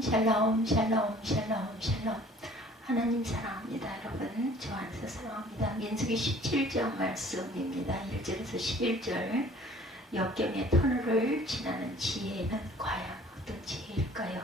샬롬 샬롬 샬롬 샬롬. 하나님 사랑합니다. 여러분 저 안에서 사랑합니다. 민수기 17장 말씀입니다. 1절에서 11절. 역경의 터널을 지나는 지혜는 과연 어떤 지혜일까요?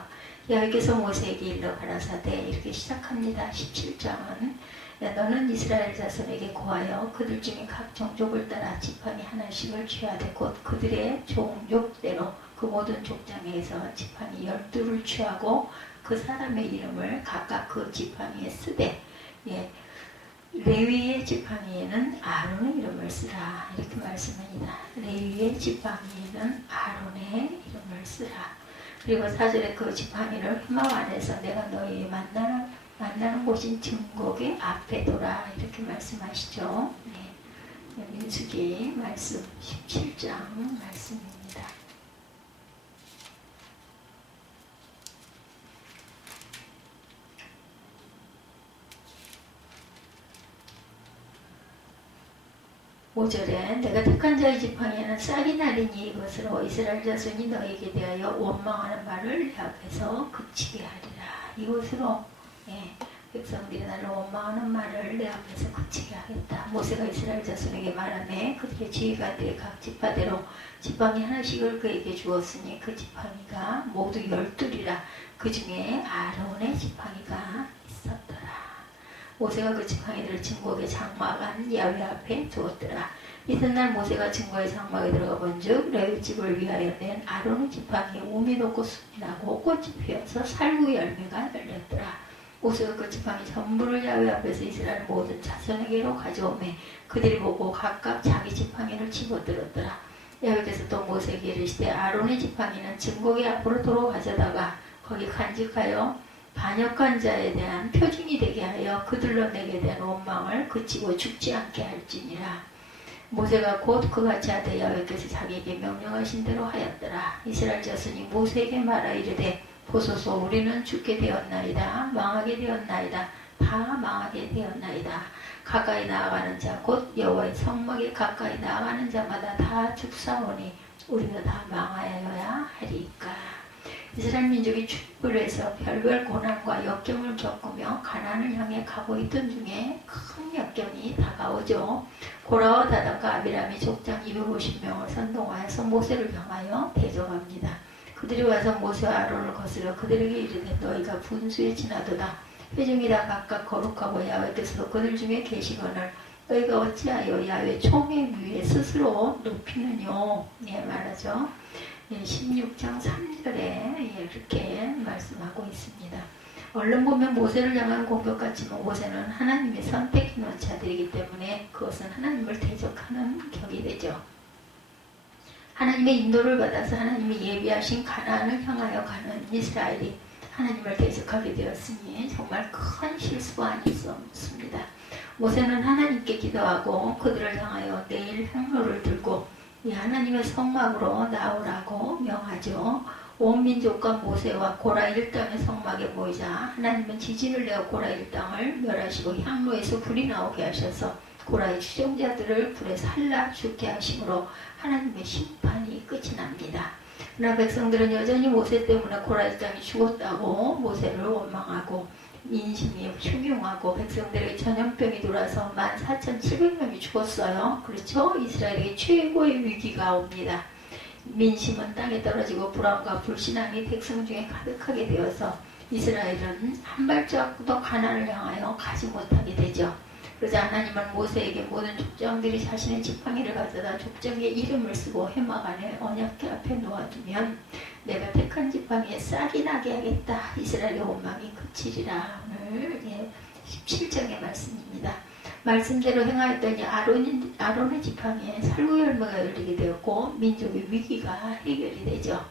여호와께서 모세에게 일러 가라사대 이렇게 시작합니다. 17장은 너는 이스라엘 자손에게 고하여 그들 중에 각 종족을 따라 지팡이 하나씩을 취하되 곧 그들의 종족대로 그 모든 족장에서 지팡이 12를 취하고 그 사람의 이름을 각각 그 지팡이에 쓰되 레위의 지팡이에는 아론의 이름을 쓰라 이렇게 말씀합니다. 레위의 지팡이에는 아론의 이름을 쓰라. 그리고 4절에 그 지팡이를 회막 안에서 내가 너희 만나는 곳인 증거의 앞에 둬라 이렇게 말씀하시죠. 민수기 말씀 17장 말씀입니다. (5절에) 내가 택한 자의 지팡이에는 쌀이 나리니 이것으로 이스라엘 자손이 너에게 대하여 원망하는 말을 내 앞에서 그치게 하리라. 이것으로 백성들이 나를 원망하는 말을 내 앞에서 그치게 하겠다. 모세가 이스라엘 자손에게 말하매 그들의 지휘관들의 각 지파대로 지팡이 하나씩을 그에게 주었으니 그 지팡이가 모두 12이라. 그 중에 아론의 지팡이가 있었더라. 모세가 그 지팡이들을 증거의 장막 안 야훼 앞에 두었더라. 이튿날 모세가 증거의 장막에 들어가 본즉 레위집을 위하여 낸 아론의 지팡이에 우미 돋고 순이 나고 꽃이 피어서 살구 열매가 열렸더라. 모세가 그 지팡이 전부를 야훼 앞에서 이스라엘 모든 자손에게로 가져오매 그들이 보고 각각 자기 지팡이를 집어들었더라. 야훼께서 또 모세에게 이르시되 아론의 지팡이는 증거의 앞으로 도로 가져다가 거기 간직하여 반역한 자에 대한 표징이 되게 하여 그들로 내게 대한 원망을 그치고 죽지 않게 할지니라. 모세가 곧 그같이 하되 야훼께서 자기에게 명령하신 대로 하였더라. 이스라엘 자손이 모세에게 말하 이르되 보소서 우리는 죽게 되었나이다. 망하게 되었나이다. 다 망하게 되었나이다. 가까이 나아가는 자 곧 여호와의 성막에 가까이 나아가는 자마다 다 죽사오니 우리가 다 망하여야 하리까. 이스라엘 민족이 출애굽을 해서 별별 고난과 역경을 겪으며 가나안을 향해 가고 있던 중에 큰 역경이 다가오죠. 고라와 다단과 아비람이 족장 250명을 선동하여서 모세를 향하여 대적합니다. 그들이 와서 모세와 아론을 거스려 그들에게 이르되 너희가 분수에 지나도다. 회중이 다 각각 거룩하고 야훼께서도 그들 중에 계시거늘 너희가 어찌하여 야훼 총의 위에 스스로 높이느뇨 말하죠. 16장 3절에 이렇게 말씀하고 있습니다. 얼른 보면 모세를 향한 공격 같지만 모세는 하나님의 선택해 놓은 자들이기 때문에 그것은 하나님을 대적하는 격이 되죠. 하나님의 인도를 받아서 하나님이 예비하신 가나안을 향하여 가는 이스라엘이 하나님을 대적하게 되었으니 정말 큰 실수가 아닐 수 없습니다. 모세는 하나님께 기도하고 그들을 향하여 내일 향로를 들고 하나님의 성막으로 나오라고 명하죠. 온 민족과 모세와 고라 일당의 성막에 모이자 하나님은 지진을 내어 고라 일당을 멸하시고 향로에서 불이 나오게 하셔서 고라의 추종자들을 불에 살라 죽게 하심으로 하나님의 심판이 끝이 납니다. 그러나 백성들은 여전히 모세 때문에 고라 일당이 죽었다고 모세를 원망하고 민심이 흉흉하고 백성들에게 전염병이 돌아서 14,700명이 죽었어요. 그렇죠? 이스라엘에게 최고의 위기가 옵니다. 민심은 땅에 떨어지고 불안과 불신앙이 백성 중에 가득하게 되어서 이스라엘은 한 발짝도 가나안을 향하여 가지 못하게 되죠. 그러자 하나님은 모세에게 모든 족장들이 자신의 지팡이를 가져다 족장의 이름을 쓰고 회막 안에 언약궤 앞에 놓아두면 내가 택한 지팡이에 싹이 나게 하겠다. 이스라엘의 원망이 그치리라. 오늘 17장의 말씀입니다. 말씀대로 행하였더니 아론의 지팡이에 살구 열매가 열리게 되었고 민족의 위기가 해결이 되죠.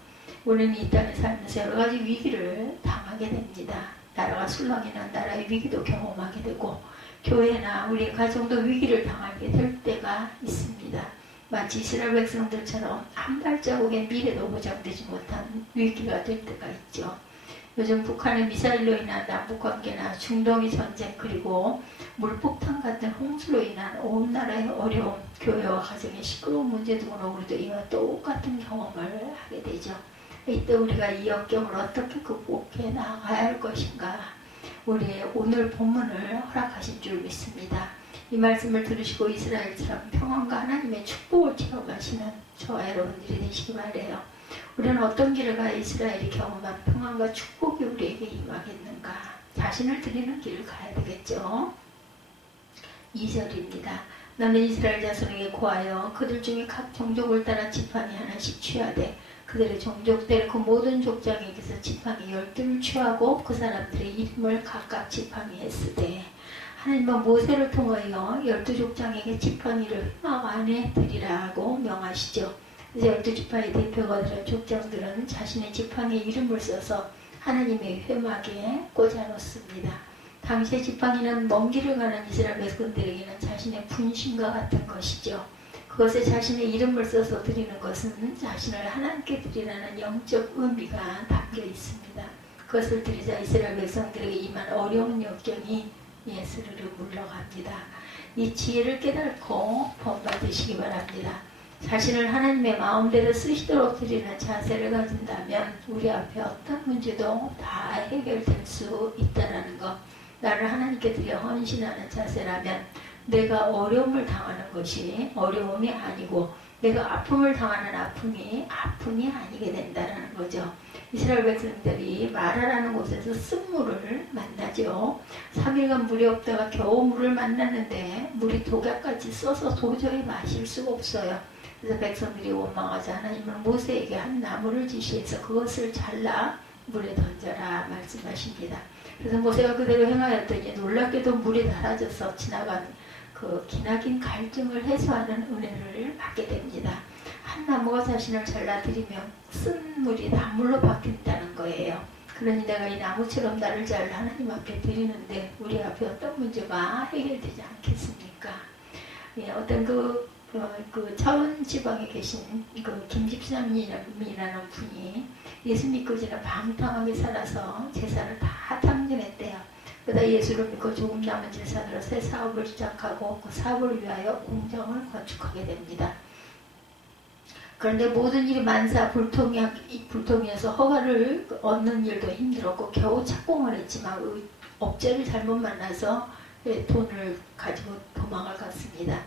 우리는 이 땅에 살면서 여러 가지 위기를 당하게 됩니다. 나라가 술렁이는 나라의 위기도 경험하게 되고 교회나 우리 가정도 위기를 당하게 될 때가 있습니다. 마치 이스라엘 백성들처럼 한 발자국의 미래도 보장되지 못한 위기가 될 때가 있죠. 요즘 북한의 미사일로 인한 남북관계나 중동의 전쟁 그리고 물폭탄 같은 홍수로 인한 온 나라의 어려움, 교회와 가정의 시끄러운 문제 등으로 우리도 이와 똑같은 경험을 하게 되죠. 이때 우리가 이 역경을 어떻게 극복해야 어떻게 나아가야 할 것인가, 우리의 오늘 본문을 허락하신 줄 믿습니다. 이 말씀을 들으시고 이스라엘처럼 평안과 하나님의 축복을 체험하시는 저와 여러분들이 되시기 바라요. 우리는 어떤 길을 가야 이스라엘이 경험한 평안과 축복이 우리에게 임하겠는가? 자신을 드리는 길을 가야 되겠죠. 2절입니다. 너는 이스라엘 자손에게 고하여 그들 중에 각 종족을 따라 지팡이 하나씩 취하되 그들의 종족대로 그 모든 족장에게서 지팡이 12를 취하고 그 사람들의 이름을 각각 지팡이에 쓰되, 하나님은 모세를 통하여 12족장에게 지팡이를 회막 안에 드리라고 명하시죠. 그래서 12지파의 대표가 되는 족장들은 자신의 지팡이에 이름을 써서 하나님의 회막에 꽂아놓습니다. 당시의 지팡이는 먼 길을 가는 이스라엘 백성들에게는 자신의 분신과 같은 것이죠. 그것에 자신의 이름을 써서 드리는 것은 자신을 하나님께 드리라는 영적 의미가 담겨 있습니다. 그것을 드리자 이스라엘 백성들에게 임한 어려운 역경이 스르르 물러갑니다. 이 지혜를 깨닫고 본받으시기 바랍니다. 자신을 하나님의 마음대로 쓰시도록 드리는 자세를 가진다면 우리 앞에 어떤 문제도 다 해결될 수 있다는 것, 나를 하나님께 드려 헌신하는 자세라면 내가 어려움을 당하는 것이 어려움이 아니고 내가 아픔을 당하는 아픔이 아니게 된다는 거죠. 이스라엘 백성들이 마라라는 곳에서 쓴물을 만나죠. 3일간 물이 없다가 겨우 물을 만났는데 물이 독약같이 써서 도저히 마실 수가 없어요. 그래서 백성들이 원망하자 하나님은 모세에게 한 나무를 지시해서 그것을 잘라 물에 던져라 말씀하십니다. 그래서 모세가 그대로 행하였더니 놀랍게도 물이 달아져서 지나간 그 기나긴 갈증을 해소하는 은혜를 받게 됩니다. 한 나무가 자신을 잘라드리면 쓴 물이 단물로 바뀐다는 거예요. 그러니 내가 이 나무처럼 나를 잘 하나님 앞에 드리는데 우리 앞에 어떤 문제가 해결되지 않겠습니까? 예, 어떤 그 차원 지방에 계신 그 김집사님이라는 분이 예수 믿고 지나 방탕하게 살아서 재산을 다 탕진했대요. 그러다 예수를 믿고 조금 남은 재산으로 새 사업을 시작하고 그 사업을 위하여 공장을 건축하게 됩니다. 그런데 모든 일이 만사불통이어서 허가를 얻는 일도 힘들었고 겨우 착공을 했지만 업자를 잘못 만나서 돈을 가지고 도망을 갔습니다.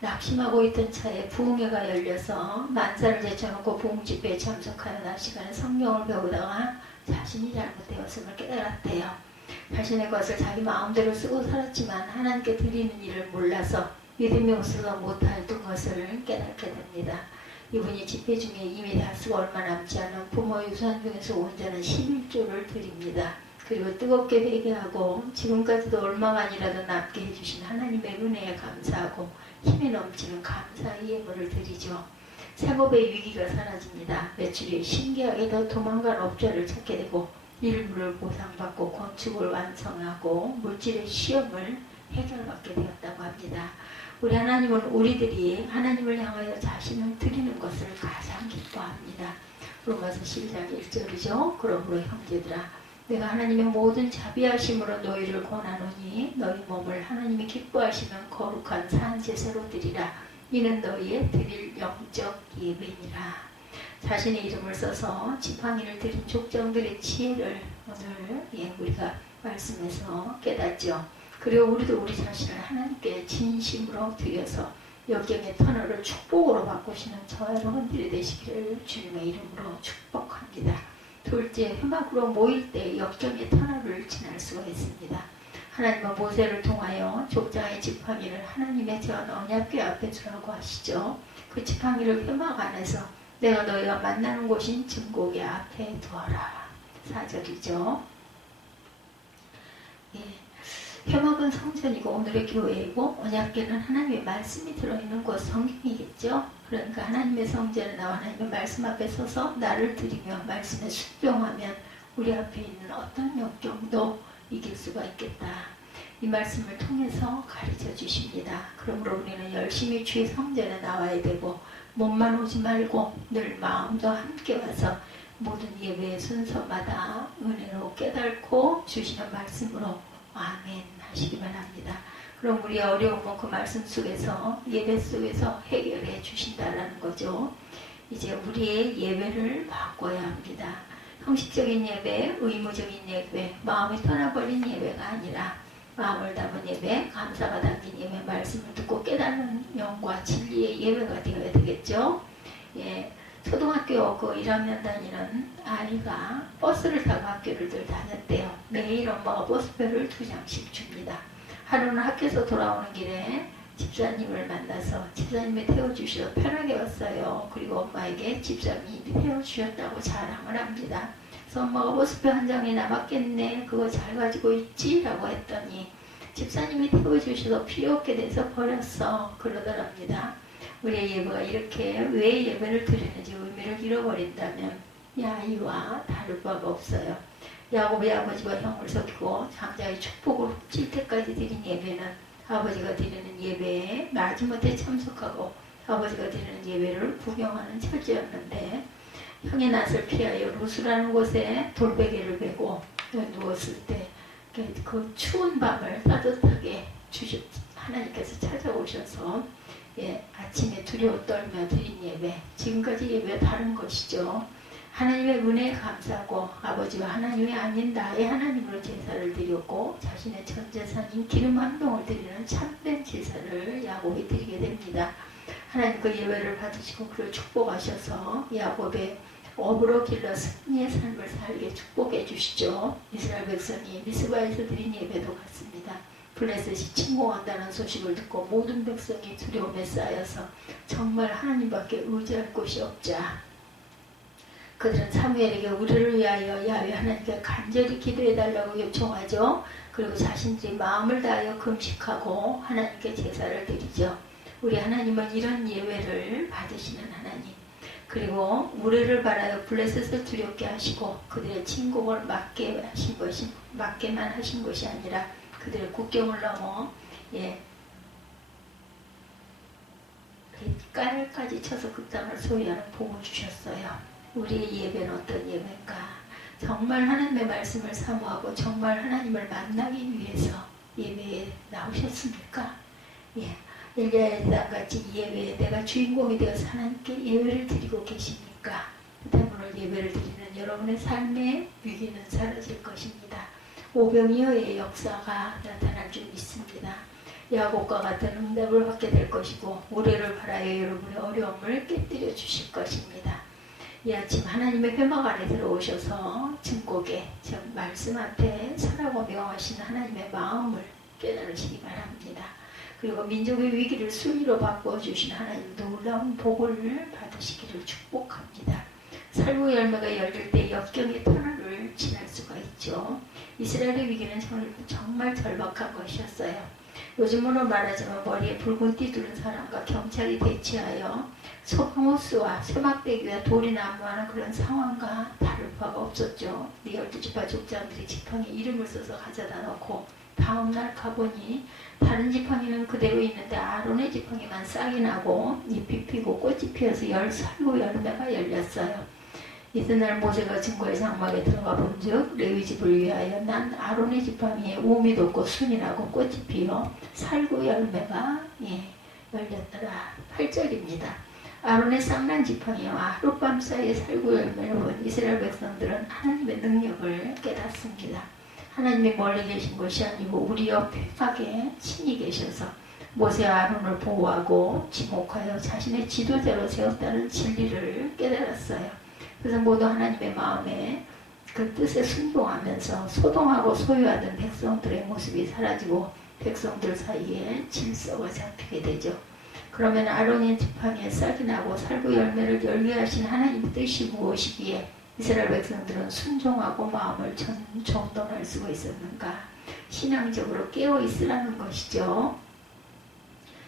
낙심하고 있던 차에 부흥회가 열려서 만사를 제쳐놓고 부흥집회에 참석하여 낮 시간에 성경을 배우다가 자신이 잘못되었음을 깨달았대요. 자신의 것을 자기 마음대로 쓰고 살았지만 하나님께 드리는 일을 몰라서 믿음이 없어서 못했던 것을 깨닫게 됩니다. 이분이 집회 중에 이미 다 쓰고 얼마 남지 않은 부모의 유산 중에서 온전한 11조를 드립니다. 그리고 뜨겁게 회개하고 지금까지도 얼마만이라도 남게 해주신 하나님의 은혜에 감사하고 힘이 넘치는 감사의 예물을 드리죠. 생업의 위기가 사라집니다. 매출이 신기하게도 도망간 업자를 찾게 되고 일부를 보상받고 건축을 완성하고 물질의 시험을 해결받게 되었다고 합니다. 우리 하나님은 우리들이 하나님을 향하여 자신을 드리는 것을 가장 기뻐합니다. 로마서 12장 1절이죠. 그러므로 형제들아 내가 하나님의 모든 자비하심으로 너희를 권하노니 너희 몸을 하나님이 기뻐하시는 거룩한 산제사로 드리라. 이는 너희의 드릴 영적 예배니라. 자신의 이름을 써서 지팡이를 드린 족장들의 지혜를 오늘 우리가 말씀에서 깨닫죠. 그리고 우리도 우리 자신을 하나님께 진심으로 드려서 역경의 터널을 축복으로 바꾸시는 저와 여러분들이 되시기를 주님의 이름으로 축복합니다. 둘째, 회막으로 모일 때 역경의 터널을 지날 수가 있습니다. 하나님은 모세를 통하여 족장의 지팡이를 하나님의 제한 언약궤 앞에 두라고 하시죠. 그 지팡이를 회막 안에서 내가 너희가 만나는 곳인 증거궤 앞에 두어라. 4절이죠. 예. 회막은 성전이고 오늘의 교회이고 언약궤는 하나님의 말씀이 들어있는 곳 성경이겠죠. 그러니까 하나님의 성전에 나와 하나님의 말씀 앞에 서서 나를 드리며 말씀에 순종하면 우리 앞에 있는 어떤 역경도 이길 수가 있겠다. 이 말씀을 통해서 가르쳐 주십니다. 그러므로 우리는 열심히 주의 성전에 나와야 되고 몸만 오지 말고 늘 마음도 함께 와서 모든 예배의 순서마다 은혜로 깨닫고 주시는 말씀으로 아멘 하시기 바랍니다. 그럼 우리의 어려움은 그 말씀 속에서 예배 속에서 해결해 주신다는 거죠. 이제 우리의 예배를 바꿔야 합니다. 형식적인 예배, 의무적인 예배, 마음이 떠나버린 예배가 아니라 마음을 담은 예배, 감사가 담긴 예배, 말씀을 듣고 깨닫는 영과 진리의 예배가 되어야 되겠죠. 예, 초등학교 그 1학년 다니는 아이가 버스를 타고 학교를 늘 다녔대요. 매일 엄마가 버스표를 2장씩 줍니다. 하루는 학교에서 돌아오는 길에 집사님을 만나서 집사님이 태워주셔서 편하게 왔어요. 그리고 엄마에게 집사님이 태워주셨다고 자랑을 합니다. 그래서 엄마가 버스표 한 장이 남았겠네. 그거 잘 가지고 있지? 라고 했더니 집사님이 태워주셔서 필요 없게 돼서 버렸어. 그러더랍니다. 우리의 예배가 이렇게 왜 예배를 드리는지 의미를 잃어버린다면 이 아이와 다를 바가 없어요. 야곱의 아버지와 형을 속이고 장자의 축복을 훔칠 때까지 드린 예배는 아버지가 드리는 예배에 마지못해 참석하고 아버지가 드리는 예배를 구경하는 처지였는데 형의 낯을 피하여 루스라는 곳에 돌베개를 베고 누웠을 때 그 추운 밤을 따뜻하게 하나님께서 찾아오셔서 아침에 두려워 떨며 드린 예배, 지금까지 예배와 다른 것이죠. 하나님의 은혜에 감사하고 아버지와 하나님이 아닌 나의 하나님으로 제사를 드렸고 자신의 전 재산인 기름 한 병을 드리는 참된 제사를 야곱이 드리게 됩니다. 하나님 그 예배를 받으시고 그를 축복하셔서 야곱의 업으로 길러 승리의 삶을 살게 축복해 주시죠. 이스라엘 백성이 미스바에서 드린 예배도 같습니다. 블레셋이 침공한다는 소식을 듣고 모든 백성이 두려움에 쌓여서 정말 하나님밖에 의지할 곳이 없자 그들은 사무엘에게 우리를 위하여 야훼 하나님께 간절히 기도해달라고 요청하죠. 그리고 자신들이 마음을 다하여 금식하고 하나님께 제사를 드리죠. 우리 하나님은 이런 예배를 받으시는 하나님, 그리고 우리를 바라여 블레셋을 두렵게 하시고 그들의 침공을 막게만 하신 것이 아니라 그들의 국경을 넘어 깃깔까지 쳐서 그 땅을 소유하는 복을 주셨어요. 우리의 예배는 어떤 예배인가? 정말 하나님의 말씀을 사모하고 정말 하나님을 만나기 위해서 예배에 나오셨습니까? 엘리야의 땅같이 예배에 내가 주인공이 되어서 하나님께 예배를 드리고 계십니까? 대문을 예배를 드리는 여러분의 삶의 위기는 사라질 것입니다. 오병이어의 역사가 나타날 줄 믿습니다. 야곱과 같은 응답을 받게 될 것이고 우리를 바라여 여러분의 어려움을 깨뜨려 주실 것입니다. 이 아침 하나님의 회막 안에 들어오셔서 증거계, 즉 말씀 앞에 살아고 명하신 하나님의 마음을 깨달으시기 바랍니다. 그리고 민족의 위기를 순위로 바꿔주신 하나님 놀라운 복을 받으시기를 축복합니다. 살구 열매가 열릴 때 역경의 터널을 지날 수가 있죠. 이스라엘의 위기는 정말 절박한 것이었어요. 요즘으로 말하자면 머리에 붉은 띠 두른 사람과 경찰이 대치하여 소방호스와 쇠막대기와 돌이 난무하는 그런 상황과 다를 바가 없었죠. 12지파 족장들이 지팡이 이름을 써서 가져다 놓고 다음날 가보니 다른 지팡이는 그대로 있는데 아론의 지팡이만 싹이 나고 잎이 피고 꽃이 피어서 살구 열매가 열렸어요. 이튿날 모세가 증거의 장막에 들어가 본즉 레위집을 위하여 난 아론의 지팡이에 우음이 돋고 순이 나고 꽃이 피어 살구 열매가 열렸더라. 8절입니다. 아론의 쌍난 지팡이와 하룻밤 사이에 살구 열매를 본 이스라엘 백성들은 하나님의 능력을 깨닫습니다. 하나님이 멀리 계신 것이 아니고 우리 옆 회막에 친히 계셔서 모세와 아론을 보호하고 지목하여 자신의 지도자로 세웠다는 진리를 깨달았어요. 그래서 모두 하나님의 마음에 그 뜻에 순종하면서 소동하고 소유하던 백성들의 모습이 사라지고 백성들 사이에 질서가 잡히게 되죠. 그러면 아론의 지팡이에 싹이 나고 살구 열매를 열게 하신 하나님의 뜻이 무엇이기에 이스라엘 백성들은 순종하고 마음을 정돈할 수가 있었는가? 신앙적으로 깨어있으라는 것이죠.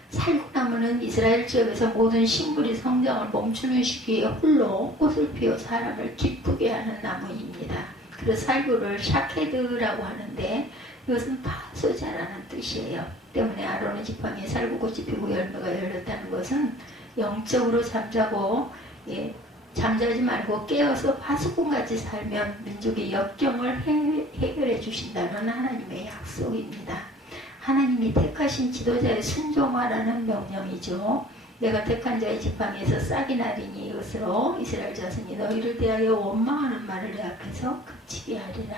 살구나무는 이스라엘 지역에서 모든 식물이 성장을 멈추는 시기에 홀로 꽃을 피워 사람을 기쁘게 하는 나무입니다. 그래서 살구를 샤케드라고 하는데 이것은 파수자라는 뜻이에요. 때문에 아론의 지팡이에 살구꽃이 피고 열매가 열렸다는 것은 영적으로 잠자고 잠자지 말고 깨어서 파수꾼같이 살면 민족의 역경을 해결해 주신다는 하나님의 약속입니다. 하나님이 택하신 지도자의 순종하라는 명령이죠. 내가 택한 자의 지팡이에서 싹이 나리니 이것으로 이스라엘 자손이 너희를 대하여 원망하는 말을 내 앞에서 그치게 하리라.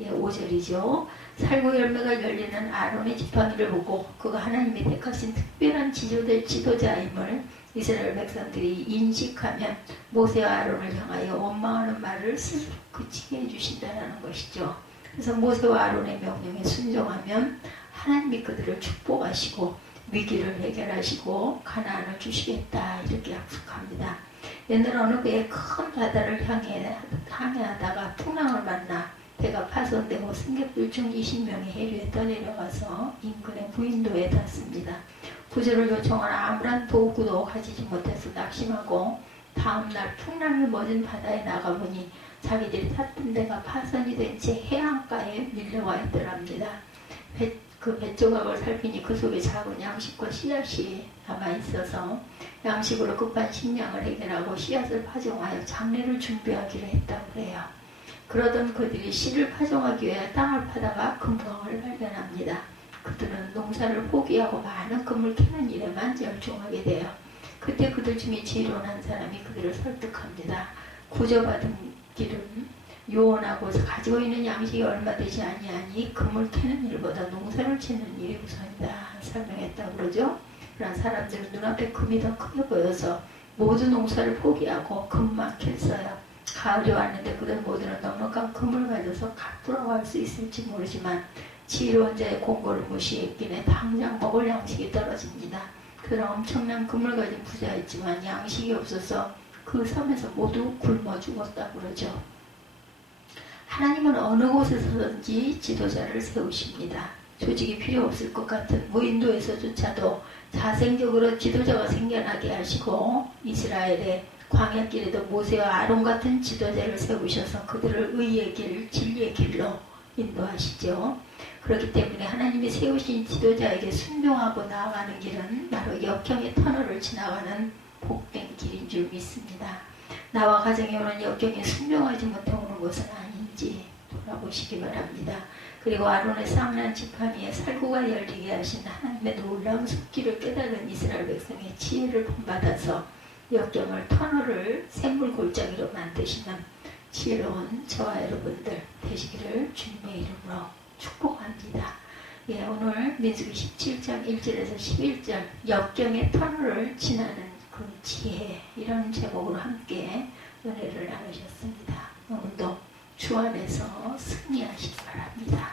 예, 5절이죠. 살구 열매가 열리는 아론의 지팡이를 보고 그가 하나님이 택하신 특별한 지도될 지도자임을 이스라엘 백성들이 인식하면 모세와 아론을 향하여 원망하는 말을 스스로 그치게 해주신다는 것이죠. 그래서 모세와 아론의 명령에 순종하면 하나님이 그들을 축복하시고 위기를 해결하시고 가나안을 주시겠다 이렇게 약속합니다. 옛날 어느 배에 큰 바다를 항해하다가 풍랑을 만나 배가 파손되고 승객들 중 20명이 해류에 떠내려가서 인근의 무인도에 닿습니다. 구조를 요청한 아무런 도구도 가지지 못해서 낙심하고 다음날 풍랑이 멎은 바다에 나가보니 자기들이 탔던 데가 파손이 된 채 해안가에 밀려와 있더랍니다. 그 뱃조각을 살피니 그 속에 작은 양식과 씨앗이 남아있어서 양식으로 급한 식량을 해결하고 씨앗을 파종하여 장례를 준비하기로 했다고 해요. 그러던 그들이 씨를 파종하기 위해 땅을 파다가 금광을 발견합니다. 그들은 농사를 포기하고 많은 금을 캐는 일에만 열중하게 돼요. 그때 그들 중에 지혜로운 한 사람이 그들을 설득합니다. 구조받은 길은 요원하고 가지고 있는 양식이 얼마 되지 아니하니 금을 캐는 일보다 농사를 짓는 일이 우선이다 설명했다고 그러죠. 그런 사람들은 눈앞에 금이 더 크게 보여서 모두 농사를 포기하고 금만 캤어요. 가을이 왔는데 그들 모두는 넉넉한 금을 가져서 갚으러 갈 수 있을지 모르지만 지혜로운 자의 공고를 무시했기에 당장 먹을 양식이 떨어집니다. 그들은 엄청난 금을 가진 부자였지만 양식이 없어서 그 섬에서 모두 굶어 죽었다고 그러죠. 하나님은 어느 곳에서든지 지도자를 세우십니다. 조직이 필요 없을 것 같은 무인도에서조차도 자생적으로 지도자가 생겨나게 하시고 이스라엘의 광야길에도 모세와 아론 같은 지도자를 세우셔서 그들을 의의 길, 진리의 길로 인도하시죠. 그렇기 때문에 하나님이 세우신 지도자에게 순종하고 나아가는 길은 바로 역경의 터널을 지나가는 복된 길인 줄 믿습니다. 나와 가정에 오는 역경에 순종하지 못해 오는 것은 아닌지 돌아보시기 바랍니다. 그리고 아론의 쌍난 지팡이에 살구가 열리게 하신 하나님의 놀라운 속기를 깨달은 이스라엘 백성의 지혜를 본받아서 역경을 터널을 샘물 골짜기로 만드시는 지혜로운 저와 여러분들 되시기를 주님의 이름으로 축복합니다. 예, 오늘 민수기 17장 1절에서 11절 역경의 터널을 지나는 그 지혜 이런 제목으로 함께 은혜를 나누셨습니다. 오늘도 주 안에서 승리하시기 바랍니다.